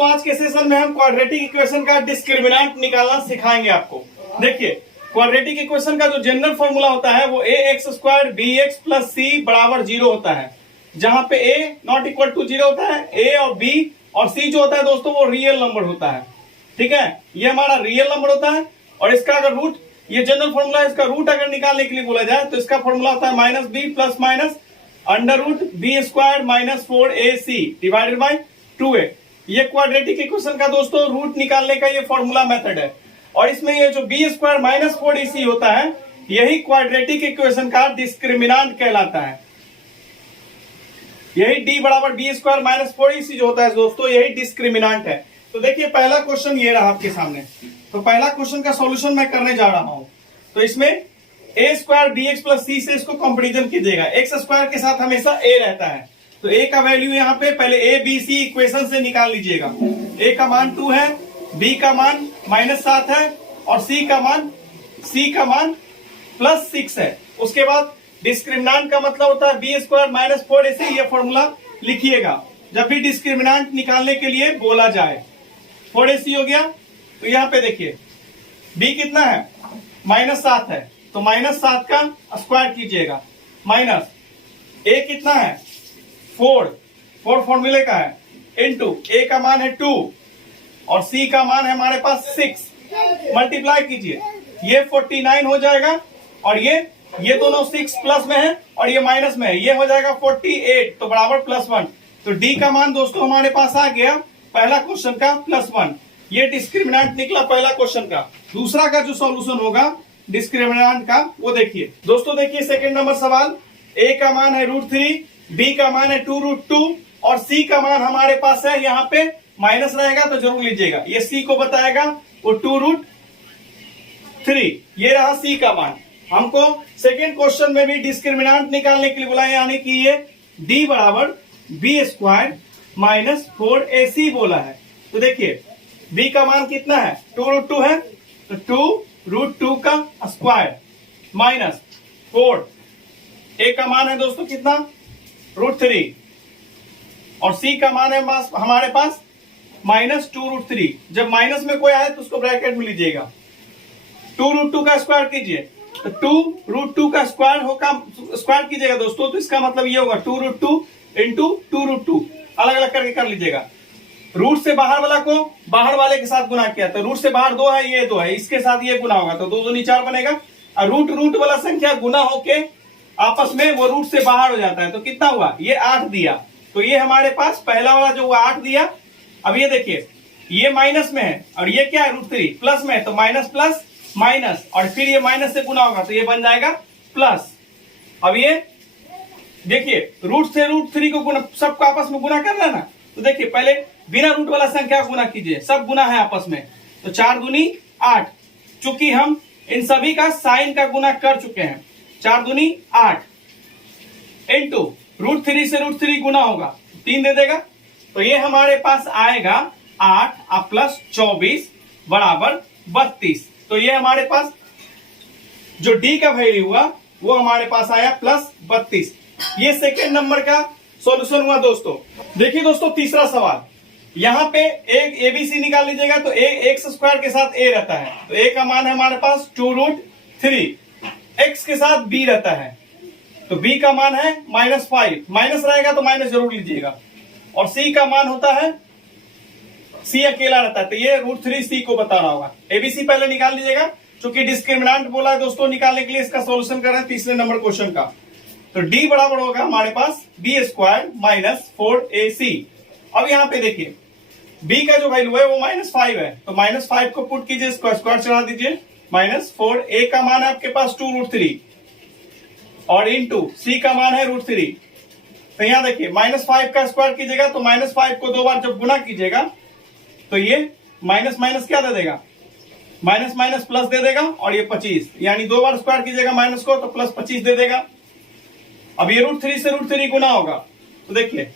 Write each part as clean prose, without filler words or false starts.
दोस्तों आज के सेशन में हम क्वाड्रेटिक इक्वेशन का डिस्क्रिमिनेंट निकालना सिखाएंगे आपको। देखिए क्वाड्रेटिक इक्वेशन का जो जनरल फॉर्मूला होता है वो ax² bx प्लस c बराबर 0 होता है, जहां पे a नॉट इक्वल टू 0 होता है, a और b और c जो होता है दोस्तों वो रियल नंबर होता है। ठीक है, ये हमारा रियल नंबर होता है और इसका अगर रूट, ये जनरल फॉर्मूला है, इसका रूट अगर निकालने के लिए बोला जाए तो इसका फॉर्मूला होता है -b plus minus √b² minus 4ac divided by 2a। ये क्वाड्रेटिक इक्वेशन का दोस्तों रूट निकालने का ये फॉर्मूला मेथड है और इसमें ये जो b² माइनस 4ac होता है यही क्वाड्रेटिक इक्वेशन का डिस्क्रिमिनेंट कहलाता है। यही d बराबर b² माइनस 4ac जो होता है दोस्तों यही डिस्क्रिमिनेंट है। तो देखिए पहला क्वेश्चन ये रहा आपके सामने। तो पहला क्वेश्चन का सॉल्यूशन मैं करने जा रहा हूं। तो इसमें a² dx प्लस c से इसको कंपेरिजन कीजिएगा। x² के साथ हमेशा a रहता है तो a का वैल्यू यहाँ पे पहले a b c इक्वेशन से निकाल लीजिएगा। a का मान 2 है, b का मान -7 है और c का मान +6 है। उसके बाद डिस्क्रिमिनेंट का मतलब होता है b² माइनस 4ac। ये फॉर्मूला लिखिएगा जब भी डिस्क्रिमिनेंट निकालने के लिए बोला जाए। 4ac हो गया। तो यहाँ पे देखिए b कितना है, -7 है तो -7 का स्क्वायर कीजिएगा, माइनस a कितना है 4 फॉर्मूले का है, इनटू a का मान है 2 और c का मान है हमारे पास 6, मल्टीप्लाई कीजिए ये 49 हो जाएगा और ये दोनों 6 प्लस में है और ये माइनस में है, ये हो जाएगा 48 तो बराबर +1। तो d का मान दोस्तों हमारे पास आ गया पहला क्वेश्चन का +1। ये डिस्क्रिमिनेंट निकला पहला क्वेश्चन का। दूसरा का जो सॉल्यूशन होगा डिस्क्रिमिनेंट का वो देखिए दोस्तों। देखिए सेकंड नंबर सवाल, a का मान है √3, b का मान है 2√2 और c का मान हमारे पास है यहाँ पे माइनस रहेगा तो जरूर लीजिएगा। ये c को बताएगा वो 2√3। ये रहा c का मान। हमको सेकंड क्वेश्चन में भी डिस्क्रिमिनेंट निकालने के लिए बोला, यानी कि ये d बराबर b² माइनस 4ac बोला है। तो देखिए b का मान कितना है 2√2 है तो 2√2 का स्क्वायर माइनस 4, a का मान है दोस्तों कितना √3 और c का मान है हमारे पास -2√3। जब माइनस में कोई आए तो उसको ब्रैकेट में लीजिएगा। 2√2 का स्क्वायर कीजिए तो 2√2 का स्क्वायर होगा, स्क्वायर कीजिएगा दोस्तों तो इसका मतलब ये होगा 2√2 इंटू 2√2 अलग अलग करके कर लीजिएगा। रूट से बाहर वाला को बाहर वाले के साथ गुना किया तो रूट से बाहर 2 है, ये 2 है, इसके साथ ये गुना होगा तो 2 दूनी 4 बनेगा और रूट वाला संख्या गुना होके आपस में वो रूट से बाहर हो जाता है तो कितना हुआ, ये 8 दिया। तो ये हमारे पास पहला वाला जो हुआ 8 दिया। अब ये देखिए ये माइनस में है और ये क्या है √3 प्लस में है तो माइनस प्लस माइनस और फिर ये माइनस से गुना होगा तो ये बन जाएगा प्लस। अब ये देखिए रूट से √3 को गुना, सबको आपस में गुना करना ना। तो देखिए पहले बिना रूट वाला संख्या गुना कीजिए, सब गुना है आपस में तो 4 दूनी 8। चूंकि हम इन सभी का साइन का गुना कर चुके हैं, 4 दूनी 8 इंटू √3 से √3 गुना होगा 3 दे देगा तो ये हमारे पास आएगा 8 प्लस 24 बराबर 32। तो ये हमारे पास जो d का वैल्यू हुआ वो हमारे पास आया +32। ये सेकेंड नंबर का सॉल्यूशन हुआ दोस्तों। देखिए दोस्तों तीसरा सवाल, यहाँ पे एक ABC निकाल लीजिएगा तो x² के साथ a रहता है तो a का मान है हमारे पास 2√3, x के साथ b रहता है तो b का मान है -5, माइनस रहेगा तो माइनस जरूर लीजिएगा और c का मान होता है, c अकेला रहता है तो ये √3c को बता रहा होगा। ABC पहले निकाल लीजिएगा क्योंकि डिस्क्रिमिनेंट बोला है दोस्तों निकालने के लिए, इसका सॉल्यूशन कर रहे हैं तीसरे नंबर क्वेश्चन का। तो d बराबर होगा हमारे पास b² माइनस 4ac। अब यहाँ पे देखिए b का जो वैल्यू है वो -5 है तो -5 को पुट कीजिए, स्क्वायर चढ़ा दीजिए, -4, a का मान है आपके पास 2√3 और इंटू c का मान है √3। तो यहाँ देखिए -5 का स्क्वायर कीजिएगा तो -5 को 2 बार जब गुना कीजिएगा तो ये माइनस माइनस क्या दे देगा, माइनस माइनस प्लस दे देगा और ये 25, यानी 2 बार स्क्वायर कीजिएगा माइनस को तो +25 दे देगा। अब ये √3 से √3 गुना होगा तो देखिए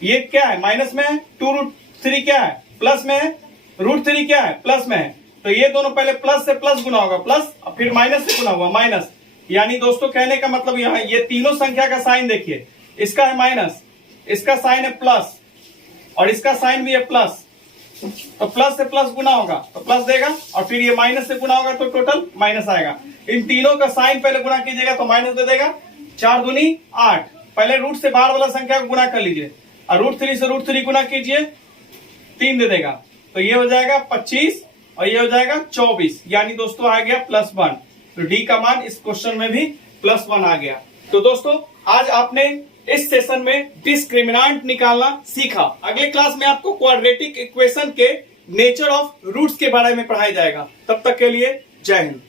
ये क्या है माइनस में है, 2√3 क्या है प्लस में है, √3 क्या है प्लस में है तो ये दोनों पहले प्लस से प्लस गुना होगा प्लस और फिर माइनस से गुना होगा माइनस। यानी दोस्तों कहने का मतलब यहाँ ये तीनों संख्या का साइन देखिए, इसका है माइनस, इसका साइन है प्लस और इसका साइन भी है प्लस तो प्लस से प्लस गुना होगा तो प्लस देगा, और फिर ये माइनस से गुना होगा तो टोटल माइनस आएगा। इन तीनों का साइन पहले गुना कीजिएगा तो माइनस दे देगा। 4 दूनी 8, पहले रूट से बाहर वाला संख्या को गुना कर लीजिए, और √3 से √3 गुना कीजिए, 3 दे देगा। तो ये हो जाएगा 25 और ये हो जाएगा 24, यानी दोस्तों आ गया +1। तो डी का मान इस क्वेश्चन में भी +1 आ गया। तो दोस्तों आज आपने इस सेशन में डिस्क्रिमिनेंट निकालना सीखा। अगले क्लास में आपको क्वाड्रेटिक इक्वेशन के नेचर ऑफ रूट्स के बारे में पढ़ाया जाएगा। तब तक के लिए जय हिंद।